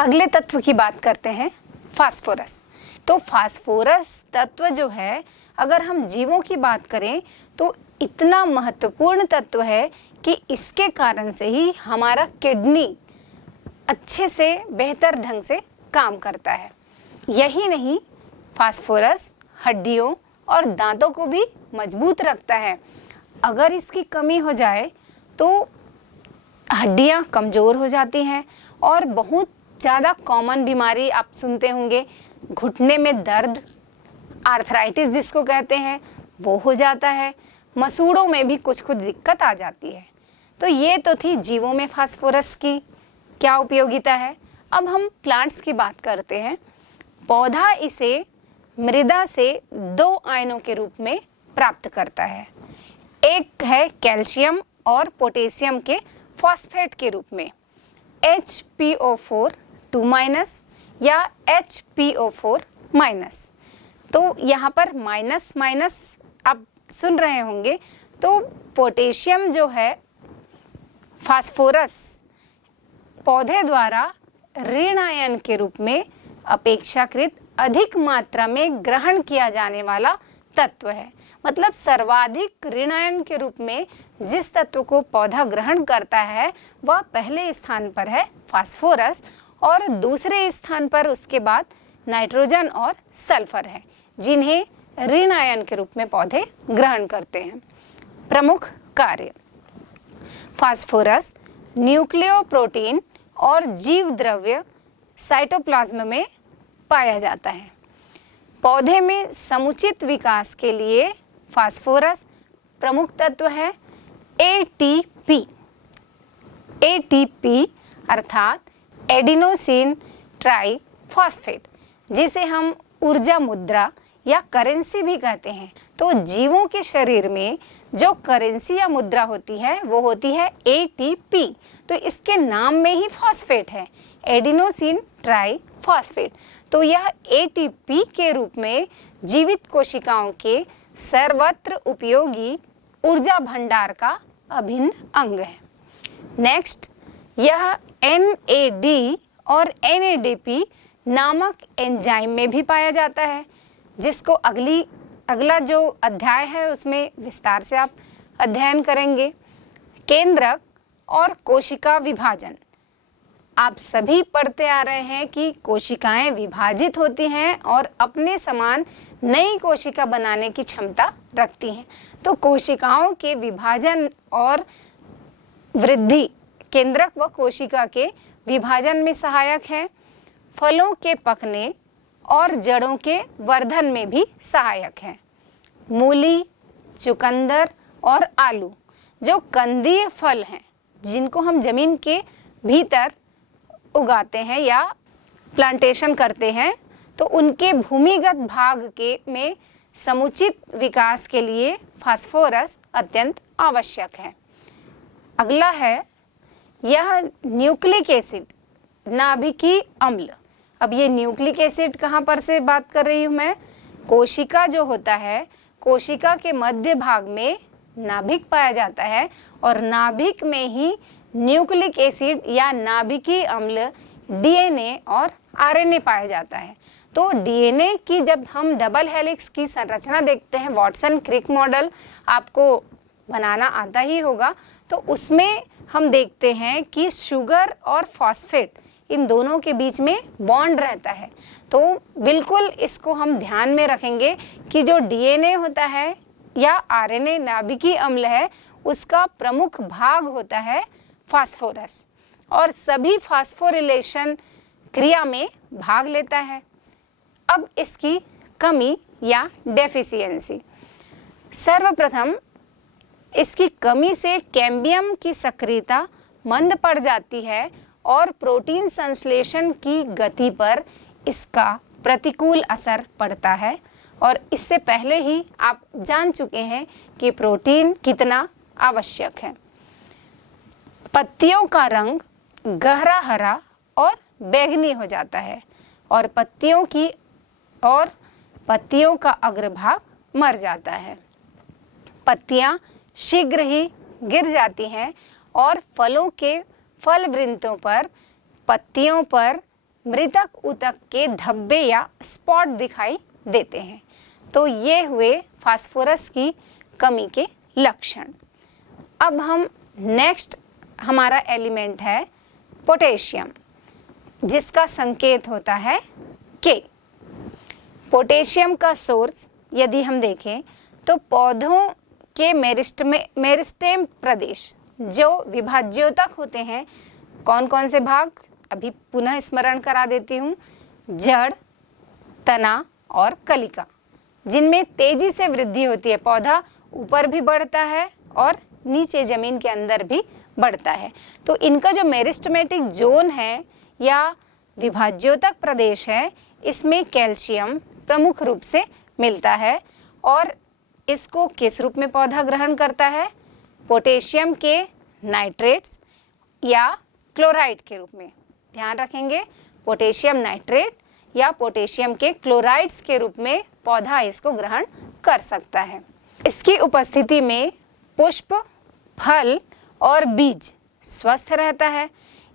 अगले तत्व की बात करते हैं, फास्फोरस। तो फास्फोरस तत्व जो है, अगर हम जीवों की बात करें तो इतना महत्वपूर्ण तत्व है कि इसके कारण से ही हमारा किडनी अच्छे से बेहतर ढंग से काम करता है। यही नहीं, फास्फोरस हड्डियों और दांतों को भी मजबूत रखता है। अगर इसकी कमी हो जाए तो हड्डियां कमज़ोर हो जाती हैं और बहुत ज़्यादा कॉमन बीमारी आप सुनते होंगे, घुटने में दर्द, आर्थराइटिस जिसको कहते हैं, वो हो जाता है। मसूड़ों में भी कुछ कुछ दिक्कत आ जाती है। तो ये तो थी जीवों में फास्फोरस की क्या उपयोगिता है। अब हम प्लांट्स की बात करते हैं। पौधा इसे मृदा से 2 आयनों के रूप में प्राप्त करता है। एक है कैल्शियम और पोटेशियम के फॉस्फेट के रूप में, HPO4 2- या HPO4-। तो यहाँ पर माइनस माइनस आप सुन रहे होंगे। तो पोटेशियम जो है, फास्फोरस पौधे द्वारा ऋण आयन के रूप में अपेक्षाकृत अधिक मात्रा में ग्रहण किया जाने वाला तत्व है। मतलब सर्वाधिक ऋण आयन के रूप में जिस तत्व को पौधा ग्रहण करता है वह पहले स्थान पर है फास्फोरस, और दूसरे स्थान पर उसके बाद नाइट्रोजन और सल्फर है, जिन्हें ऋण आयन के रूप में पौधे ग्रहण करते हैं। प्रमुख कार्य: फास्फोरस न्यूक्लियोप्रोटीन और जीव द्रव्य साइटोप्लाज्म में पाया जाता है। पौधे में समुचित विकास के लिए फास्फोरस प्रमुख तत्व है। एटीपी अर्थात एडिनोसिन ट्राइफॉस्फेट, जिसे हम ऊर्जा मुद्रा या करेंसी भी कहते हैं। तो जीवों के शरीर में जो करेंसी या मुद्रा होती है वो होती है एटीपी। तो इसके नाम में ही फॉस्फेट है, एडिनोसिन ट्राइफॉस्फेट। तो यह एटीपी के रूप में जीवित कोशिकाओं के सर्वत्र उपयोगी ऊर्जा भंडार का अभिन्न अंग है। नेक्स्ट, यह NAD और NADP नामक एंजाइम में भी पाया जाता है, जिसको अगला जो अध्याय है उसमें विस्तार से आप अध्ययन करेंगे। केंद्रक और कोशिका विभाजन। आप सभी पढ़ते आ रहे हैं कि कोशिकाएं विभाजित होती हैं और अपने समान नई कोशिका बनाने की क्षमता रखती हैं। तो कोशिकाओं के विभाजन और वृद्धि केंद्रक व कोशिका के विभाजन में सहायक है। फलों के पकने और जड़ों के वर्धन में भी सहायक है। मूली, चुकंदर और आलू जो कंदीय फल हैं, जिनको हम जमीन के भीतर उगाते हैं या प्लांटेशन करते हैं, तो उनके भूमिगत भाग के में समुचित विकास के लिए फास्फोरस अत्यंत आवश्यक है। अगला है यह न्यूक्लिक एसिड, नाभिकीय अम्ल। अब ये न्यूक्लिक एसिड कहाँ पर से बात कर रही हूँ मैं? कोशिका जो होता है, कोशिका के मध्य भाग में नाभिक पाया जाता है और नाभिक में ही न्यूक्लिक एसिड या नाभिकीय अम्ल DNA और RNA पाया जाता है। तो DNA की जब हम डबल हेलिक्स की संरचना देखते हैं, वाटसन क्रिक मॉडल आपको बनाना आता ही होगा, तो उसमें हम देखते हैं कि शुगर और फॉस्फेट इन दोनों के बीच में बॉन्ड रहता है। तो बिल्कुल इसको हम ध्यान में रखेंगे कि जो DNA होता है या RNA नाभिकीय अम्ल है, उसका प्रमुख भाग होता है फास्फोरस और सभी फास्फोरिलेशन क्रिया में भाग लेता है। अब इसकी कमी या डेफिशिएंसी। सर्वप्रथम इसकी कमी से कैम्बियम की सक्रियता मंद पड़ जाती है और प्रोटीन संश्लेषण की गति पर इसका प्रतिकूल असर पड़ता है। और इससे पहले ही आप जान चुके हैं कि प्रोटीन कितना आवश्यक है। पत्तियों का रंग गहरा हरा और बैंगनी हो जाता है और पत्तियों का अग्रभाग मर जाता है। पत्तियां शीघ्र ही गिर जाती हैं और फलों के फल वृंतों पर, पत्तियों पर मृतक ऊतक के धब्बे या स्पॉट दिखाई देते हैं। तो ये हुए फास्फोरस की कमी के लक्षण। अब हम नेक्स्ट हमारा एलिमेंट है पोटेशियम, जिसका संकेत होता है K। पोटेशियम का सोर्स यदि हम देखें तो पौधों के मेरिस्टेम प्रदेश जो विभाज्योतक होते हैं, कौन कौन से भाग अभी पुनः स्मरण करा देती हूँ, जड़, तना और कलिका, जिनमें तेजी से वृद्धि होती है। पौधा ऊपर भी बढ़ता है और नीचे जमीन के अंदर भी बढ़ता है। तो इनका जो मेरिस्टेमेटिक जोन है या विभाज्योतक प्रदेश है, इसमें कैल्शियम प्रमुख रूप से मिलता है और इसको किस रूप में पौधा ग्रहण करता है? पोटेशियम के नाइट्रेट्स या क्लोराइड के रूप में। ध्यान रखेंगे, पोटेशियम नाइट्रेट या पोटेशियम के क्लोराइड्स के रूप में पौधा इसको ग्रहण कर सकता है। इसकी उपस्थिति में पुष्प, फल और बीज स्वस्थ रहता है।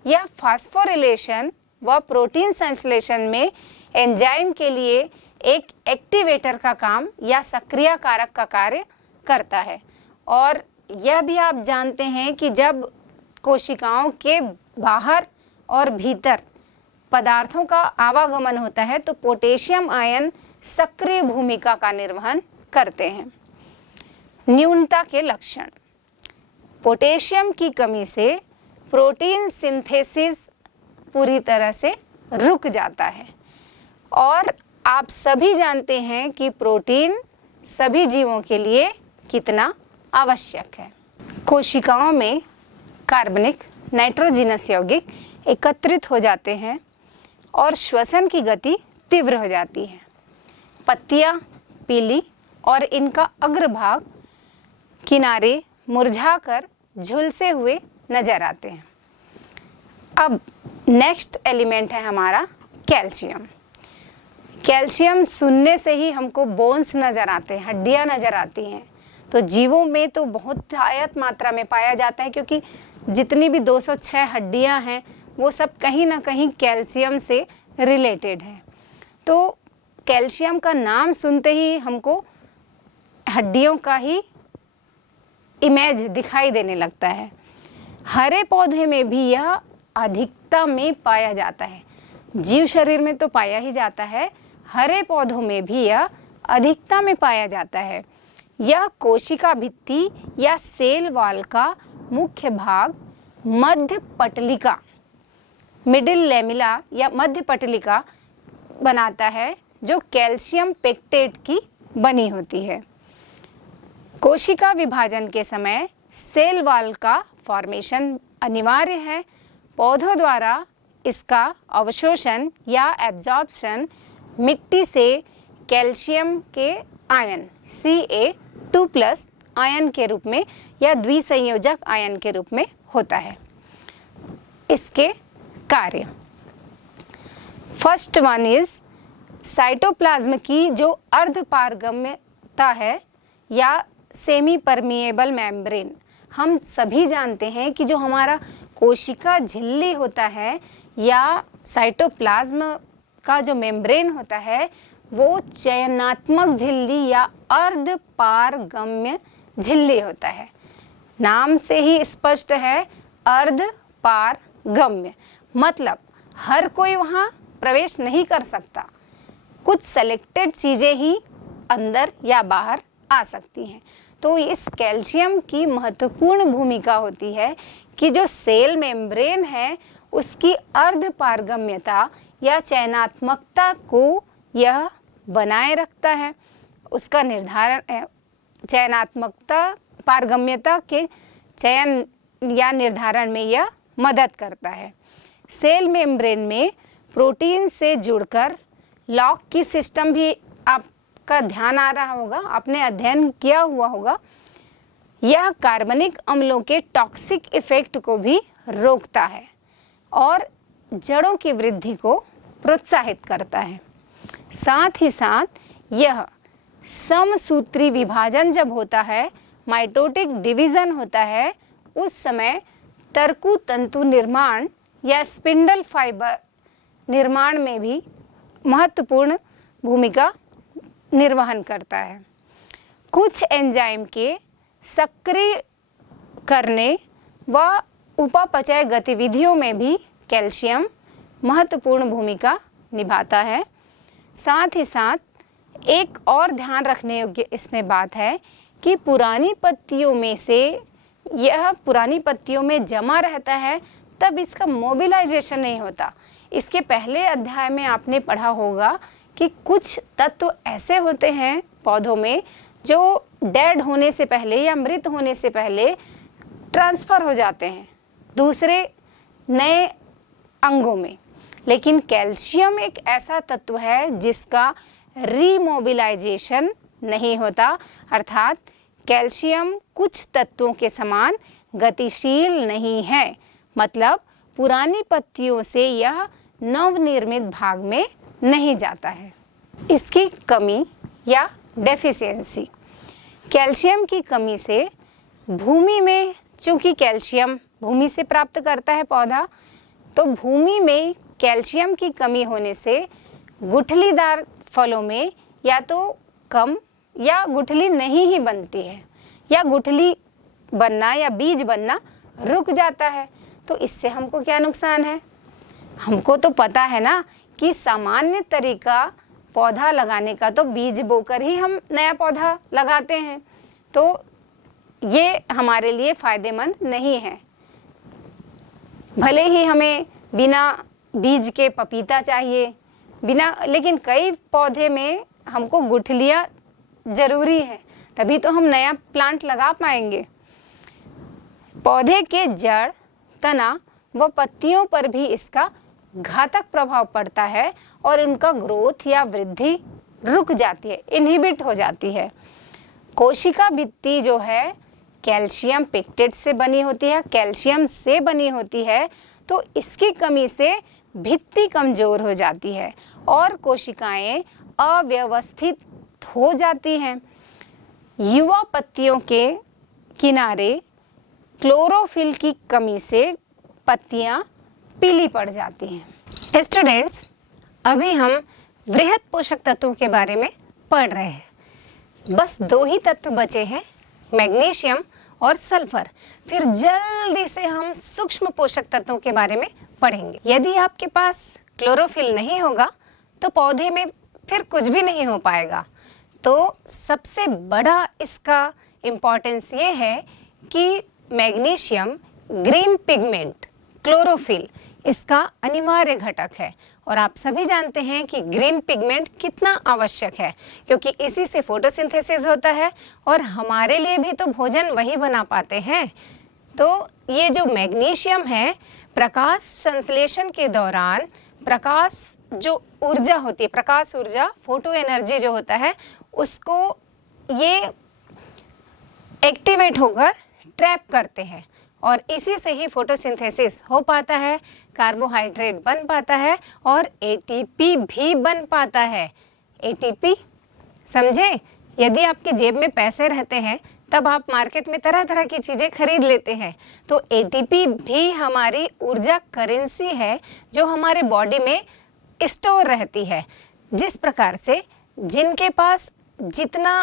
यह फास्फोरिलेशन व प्रोटीन संश्लेषण में एंजाइम के लिए एक एक्टिवेटर का काम या सक्रिय कारक का कार्य करता है। और यह भी आप जानते हैं कि जब कोशिकाओं के बाहर और भीतर पदार्थों का आवागमन होता है तो पोटेशियम आयन सक्रिय भूमिका का निर्वहन करते हैं। न्यूनता के लक्षण। पोटेशियम की कमी से प्रोटीन सिंथेसिस पूरी तरह से रुक जाता है और आप सभी जानते हैं कि प्रोटीन सभी जीवों के लिए कितना आवश्यक है। कोशिकाओं में कार्बनिक नाइट्रोजिनस यौगिक एकत्रित हो जाते हैं और श्वसन की गति तीव्र हो जाती है। पत्तियां पीली और इनका अग्रभाग किनारे मुरझाकर झुलसे हुए नजर आते हैं। अब नेक्स्ट एलिमेंट है हमारा कैल्शियम। कैल्शियम सुनने से ही हमको बोन्स नज़र आते हैं, हड्डियां नज़र आती हैं। तो जीवों में तो बहुत आयत मात्रा में पाया जाता है, क्योंकि जितनी भी 206 हड्डियां हैं वो सब कहीं ना कहीं कैल्शियम से रिलेटेड है। तो कैल्शियम का नाम सुनते ही हमको हड्डियों का ही इमेज दिखाई देने लगता है। हरे पौधे में भी यह अधिकता में पाया जाता है। जीव शरीर में तो पाया ही जाता है, हरे पौधों में भी यह अधिकता में पाया जाता है। यह कोशिका भित्ति या सेल वॉल का मुख्य भाग मध्य पटलिका, मिडिल लेमिला या मध्य पटलिका बनाता है, जो कैल्शियम पेक्टेट की बनी होती है। कोशिका विभाजन के समय सेल वॉल का फॉर्मेशन अनिवार्य है। पौधों द्वारा इसका अवशोषण या एब्जॉर्प्शन मिट्टी से कैल्शियम के आयन Ca2+ आयन के रूप में या द्विसंयोजक आयन के रूप में होता है। इसके कार्य, फर्स्ट वन इज साइटोप्लाज्म की जो अर्धपारगम्यता है या सेमी परमिएबल मेम्ब्रेन। हम सभी जानते हैं कि जो हमारा कोशिका झिल्ली होता है या साइटोप्लाज्म का जो मेम्ब्रेन होता है वो चयनात्मक झिल्ली या अर्धपारगम्य झिल्ली होता है। नाम से ही स्पष्ट है, अर्धपारगम्य मतलब हर कोई वहाँ प्रवेश नहीं कर सकता, कुछ सेलेक्टेड चीज़ें ही अंदर या बाहर आ सकती हैं। तो इस कैल्शियम की महत्वपूर्ण भूमिका होती है कि जो सेल मेम्ब्रेन है उसकी अर्धपारगम्यता या चयनात्मकता को यह बनाए रखता है। उसका निर्धारण, चयनात्मकता पारगम्यता के चयन या निर्धारण में यह मदद करता है। सेल मेम्ब्रेन में प्रोटीन से जुड़कर लॉक की सिस्टम भी आपका ध्यान आ रहा होगा, आपने अध्ययन किया हुआ होगा। यह कार्बनिक अम्लों के टॉक्सिक इफेक्ट को भी रोकता है और जड़ों की वृद्धि को प्रोत्साहित करता है। साथ ही साथ यह समसूत्री विभाजन जब होता है, माइटोटिक डिवीजन होता है, उस समय तर्कु तंतु निर्माण या स्पिंडल फाइबर निर्माण में भी महत्वपूर्ण भूमिका निर्वहन करता है। कुछ एंजाइम के सक्रिय करने व उपापचय गतिविधियों में भी कैल्शियम महत्वपूर्ण भूमिका निभाता है। साथ ही साथ एक और ध्यान रखने योग्य इसमें बात है कि पुरानी पत्तियों में से यह पुरानी पत्तियों में जमा रहता है, तब इसका मोबिलाइजेशन नहीं होता। इसके पहले अध्याय में आपने पढ़ा होगा कि कुछ तत्व ऐसे होते हैं पौधों में जो डेड होने से पहले या मृत होने से पहले ट्रांसफ़र हो जाते हैं दूसरे नए अंगों में, लेकिन कैल्शियम एक ऐसा तत्व है जिसका रीमोबिलाइजेशन नहीं होता, अर्थात कैल्शियम कुछ तत्वों के समान गतिशील नहीं है। मतलब पुरानी पत्तियों से यह नवनिर्मित भाग में नहीं जाता है। इसकी कमी या डेफिशिएंसी, कैल्शियम की कमी से भूमि में, चूँकि कैल्शियम भूमि से प्राप्त करता है पौधा, तो भूमि में कैल्शियम की कमी होने से गुठलीदार फलों में या तो कम या गुठली नहीं ही बनती है, या गुठली बनना या बीज बनना रुक जाता है। तो इससे हमको क्या नुकसान है? हमको तो पता है ना कि सामान्य तरीका पौधा लगाने का तो बीज बोकर ही हम नया पौधा लगाते हैं, तो ये हमारे लिए फ़ायदेमंद नहीं है। भले ही हमें बिना बीज के पपीता चाहिए, लेकिन कई पौधे में हमको गुठलियाँ ज़रूरी है, तभी तो हम नया प्लांट लगा पाएंगे। पौधे के जड़, तना व पत्तियों पर भी इसका घातक प्रभाव पड़ता है और उनका ग्रोथ या वृद्धि रुक जाती है, इनहिबिट हो जाती है। कोशिका भित्ति जो है कैल्शियम पेक्टेट से बनी होती है, कैल्शियम से बनी होती है, तो इसकी कमी से भित्ति कमज़ोर हो जाती है और कोशिकाएं अव्यवस्थित हो जाती हैं। युवा पत्तियों के किनारे क्लोरोफिल की कमी से पत्तियां पीली पड़ जाती हैं। स्टूडेंट्स, अभी हम वृहद पोषक तत्वों के बारे में पढ़ रहे हैं। बस 2 ही तत्व बचे हैं, मैग्नीशियम और सल्फर। फिर जल्दी से हम सूक्ष्म पोषक तत्वों के बारे में पढ़ेंगे। यदि आपके पास क्लोरोफिल नहीं होगा तो पौधे में फिर कुछ भी नहीं हो पाएगा। तो सबसे बड़ा इसका इम्पोर्टेंस ये है कि मैग्नीशियम ग्रीन पिगमेंट, क्लोरोफिल, इसका अनिवार्य घटक है। और आप सभी जानते हैं कि ग्रीन पिगमेंट कितना आवश्यक है, क्योंकि इसी से फोटोसिंथेसिस होता है और हमारे लिए भी तो भोजन वही बना पाते हैं। तो ये जो मैग्नीशियम है, प्रकाश संश्लेषण के दौरान प्रकाश जो ऊर्जा होती है, प्रकाश ऊर्जा, फोटो एनर्जी जो होता है, उसको ये एक्टिवेट होकर ट्रैप करते हैं और इसी से ही फोटोसिंथेसिस हो पाता है, कार्बोहाइड्रेट बन पाता है और एटीपी भी बन पाता है। एटीपी समझे? यदि आपके जेब में पैसे रहते हैं तब आप मार्केट में तरह तरह की चीज़ें खरीद लेते हैं, तो एटीपी भी हमारी ऊर्जा करेंसी है जो हमारे बॉडी में स्टोर रहती है। जिस प्रकार से जिनके पास जितना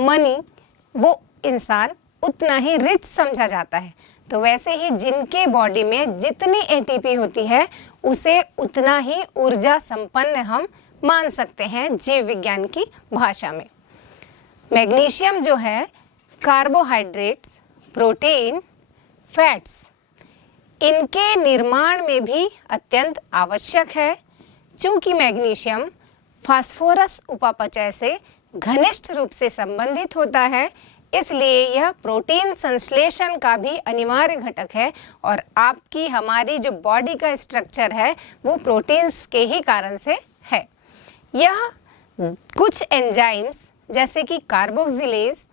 मनी वो इंसान उतना ही रिच समझा जाता है, तो वैसे ही जिनके बॉडी में जितनी एटीपी होती है उसे उतना ही ऊर्जा संपन्न हम मान सकते हैं जीव विज्ञान की भाषा में। मैग्नीशियम जो है कार्बोहाइड्रेट्स, प्रोटीन, फैट्स, इनके निर्माण में भी अत्यंत आवश्यक है। चूँकि मैग्नीशियम फास्फोरस उपापचय से घनिष्ठ रूप से संबंधित होता है, इसलिए यह प्रोटीन संश्लेषण का भी अनिवार्य घटक है और आपकी हमारी जो बॉडी का स्ट्रक्चर है वो प्रोटीन्स के ही कारण से है। यह कुछ एंजाइम्स जैसे कि कार्बोक्सिलेज,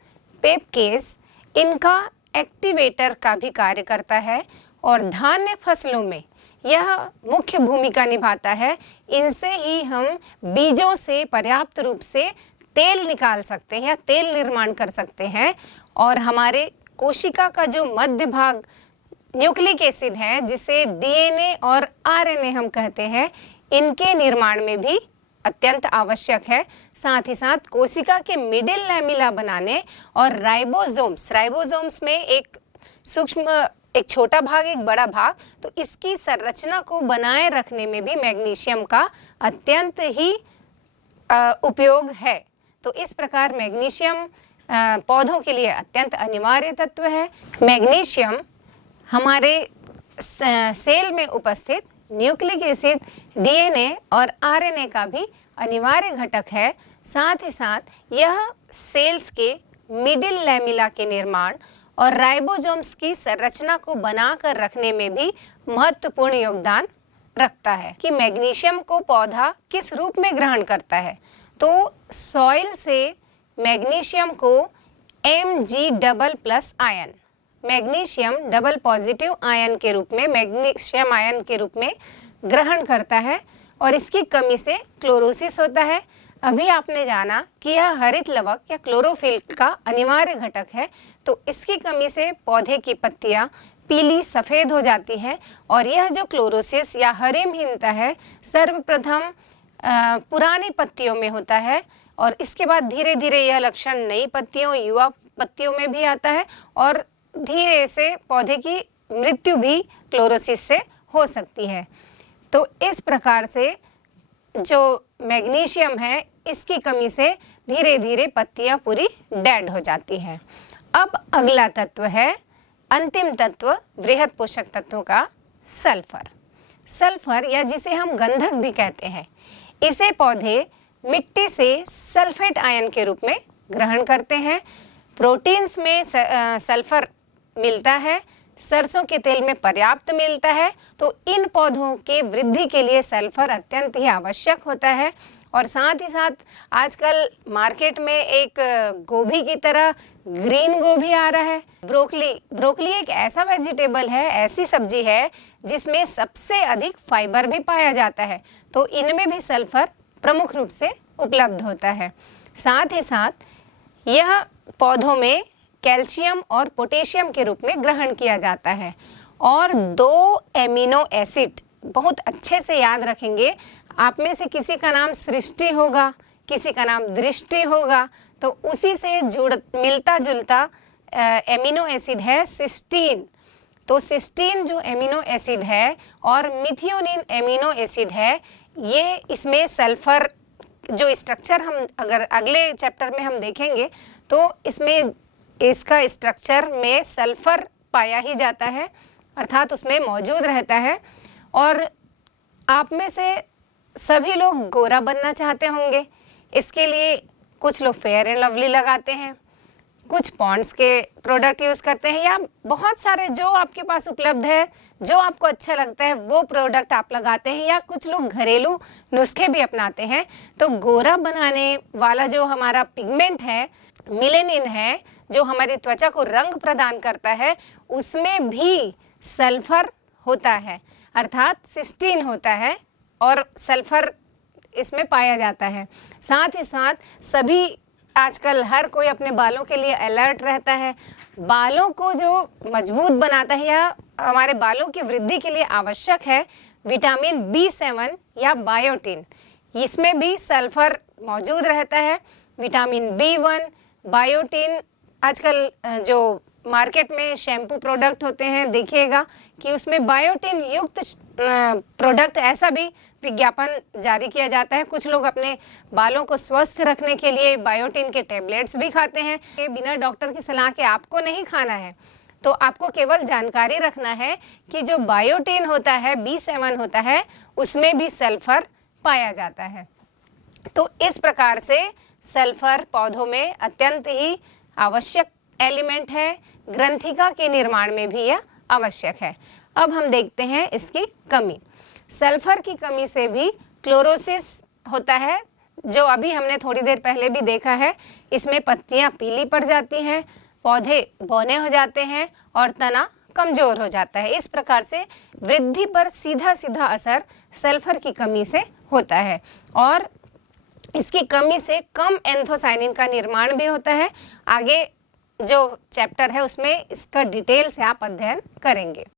पेपकेस, इनका एक्टिवेटर का भी कार्य करता है और धान्य फसलों में यह मुख्य भूमिका निभाता है। इनसे ही हम बीजों से पर्याप्त रूप से तेल निकाल सकते हैं, तेल निर्माण कर सकते हैं और हमारे कोशिका का जो मध्य भाग न्यूक्लिक एसिड है, जिसे डीएनए और आरएनए हम कहते हैं, इनके निर्माण में भी अत्यंत आवश्यक है। साथ ही साथ कोशिका के मिडिल लैमिला बनाने और राइबोसोम्स में एक छोटा भाग, एक बड़ा भाग, तो इसकी संरचना को बनाए रखने में भी मैग्नीशियम का अत्यंत ही उपयोग है। तो इस प्रकार मैग्नीशियम पौधों के लिए अत्यंत अनिवार्य तत्व है। मैग्नीशियम हमारे सेल में उपस्थित न्यूक्लिक एसिड, डीएनए और आरएनए का भी अनिवार्य घटक है। साथ ही साथ यह सेल्स के मिडिल लैमिला के निर्माण और राइबोसोम्स की संरचना को बनाकर रखने में भी महत्वपूर्ण योगदान रखता है। कि मैग्नीशियम को पौधा किस रूप में ग्रहण करता है, तो सॉइल से मैग्नीशियम को Mg double plus ion, magnesium double positive ion के रूप में, मैग्नीशियम आयन के रूप में ग्रहण करता है और इसकी कमी से क्लोरोसिस होता है। अभी आपने जाना कि यह हरित लवक या क्लोरोफिल का अनिवार्य घटक है। तो इसकी कमी से पौधे की पत्तियां पीली सफ़ेद हो जाती हैं और यह जो क्लोरोसिस या हरिमहीनता है सर्वप्रथम पुरानी पत्तियों में होता है और इसके बाद धीरे धीरे यह लक्षण नई पत्तियों, युवा पत्तियों में भी आता है और धीरे से पौधे की मृत्यु भी क्लोरोसिस से हो सकती है। तो इस प्रकार से जो मैग्नीशियम है इसकी कमी से धीरे धीरे पत्तियां पूरी डेड हो जाती हैं। अब अगला तत्व है, अंतिम तत्व वृहद पोषक तत्वों का सल्फर। सल्फर या जिसे हम गंधक भी कहते हैं, इसे पौधे मिट्टी से सल्फेट आयन के रूप में ग्रहण करते हैं। प्रोटीन्स में सल्फर मिलता है, सरसों के तेल में पर्याप्त मिलता है। तो इन पौधों के वृद्धि के लिए सल्फर अत्यंत ही आवश्यक होता है। और साथ ही साथ आजकल मार्केट में एक गोभी की तरह ग्रीन गोभी आ रहा है, ब्रोकली एक ऐसा वेजिटेबल है, ऐसी सब्जी है जिसमें सबसे अधिक फाइबर भी पाया जाता है। तो इनमें भी सल्फर प्रमुख रूप से उपलब्ध होता है। साथ ही साथ यह पौधों में कैल्शियम और पोटेशियम के रूप में ग्रहण किया जाता है। और 2 एमिनो एसिड बहुत अच्छे से याद रखेंगे। आप में से किसी का नाम सृष्टि होगा, किसी का नाम दृष्टि होगा, तो उसी से मिलता जुलता एमिनो एसिड है सिस्टीन। तो सिस्टीन जो एमिनो एसिड है और मिथियोनिन एमिनो एसिड है, ये इसमें सल्फर जो स्ट्रक्चर हम अगर अगले चैप्टर में हम देखेंगे तो इसमें इसका स्ट्रक्चर में सल्फर पाया ही जाता है, अर्थात उसमें मौजूद रहता है। और आप में से सभी लोग गोरा बनना चाहते होंगे, इसके लिए कुछ लोग फेयर एंड लवली लगाते हैं, कुछ पॉन्ड्स के प्रोडक्ट यूज़ करते हैं, या बहुत सारे जो आपके पास उपलब्ध है, जो आपको अच्छा लगता है वो प्रोडक्ट आप लगाते हैं, या कुछ लोग घरेलू नुस्खे भी अपनाते हैं। तो गोरा बनाने वाला जो हमारा पिगमेंट है, मिलेनिन है, जो हमारी त्वचा को रंग प्रदान करता है, उसमें भी सल्फर होता है, अर्थात सिस्टीन होता है और सल्फर इसमें पाया जाता है। साथ ही साथ सभी आजकल हर कोई अपने बालों के लिए अलर्ट रहता है। बालों को जो मजबूत बनाता है या हमारे बालों की वृद्धि के लिए आवश्यक है विटामिन B7 या बायोटिन, इसमें भी सल्फर मौजूद रहता है। विटामिन B1, बायोटिन, आजकल जो मार्केट में शैम्पू प्रोडक्ट होते हैं देखिएगा कि उसमें बायोटिन युक्त प्रोडक्ट ऐसा भी विज्ञापन जारी किया जाता है। कुछ लोग अपने बालों को स्वस्थ रखने के लिए बायोटिन के टैबलेट्स भी खाते हैं। ये बिना डॉक्टर की सलाह के आपको नहीं खाना है, तो आपको केवल जानकारी रखना है कि जो बायोटिन होता है, B7 होता है, उसमें भी सल्फर पाया जाता है। तो इस प्रकार से सल्फर पौधों में अत्यंत ही आवश्यक एलिमेंट है। ग्रंथिका के निर्माण में भी यह आवश्यक है। अब हम देखते हैं इसकी कमी। सल्फर की कमी से भी क्लोरोसिस होता है, जो अभी हमने थोड़ी देर पहले भी देखा है। इसमें पत्तियां पीली पड़ जाती हैं, पौधे बौने हो जाते हैं और तना कमजोर हो जाता है। इस प्रकार से वृद्धि पर सीधा सीधा असर सल्फर की कमी से होता है और इसकी कमी से कम एंथोसाइनिन का निर्माण भी होता है। आगे जो चैप्टर है उसमें इसका डिटेल से आप अध्ययन करेंगे।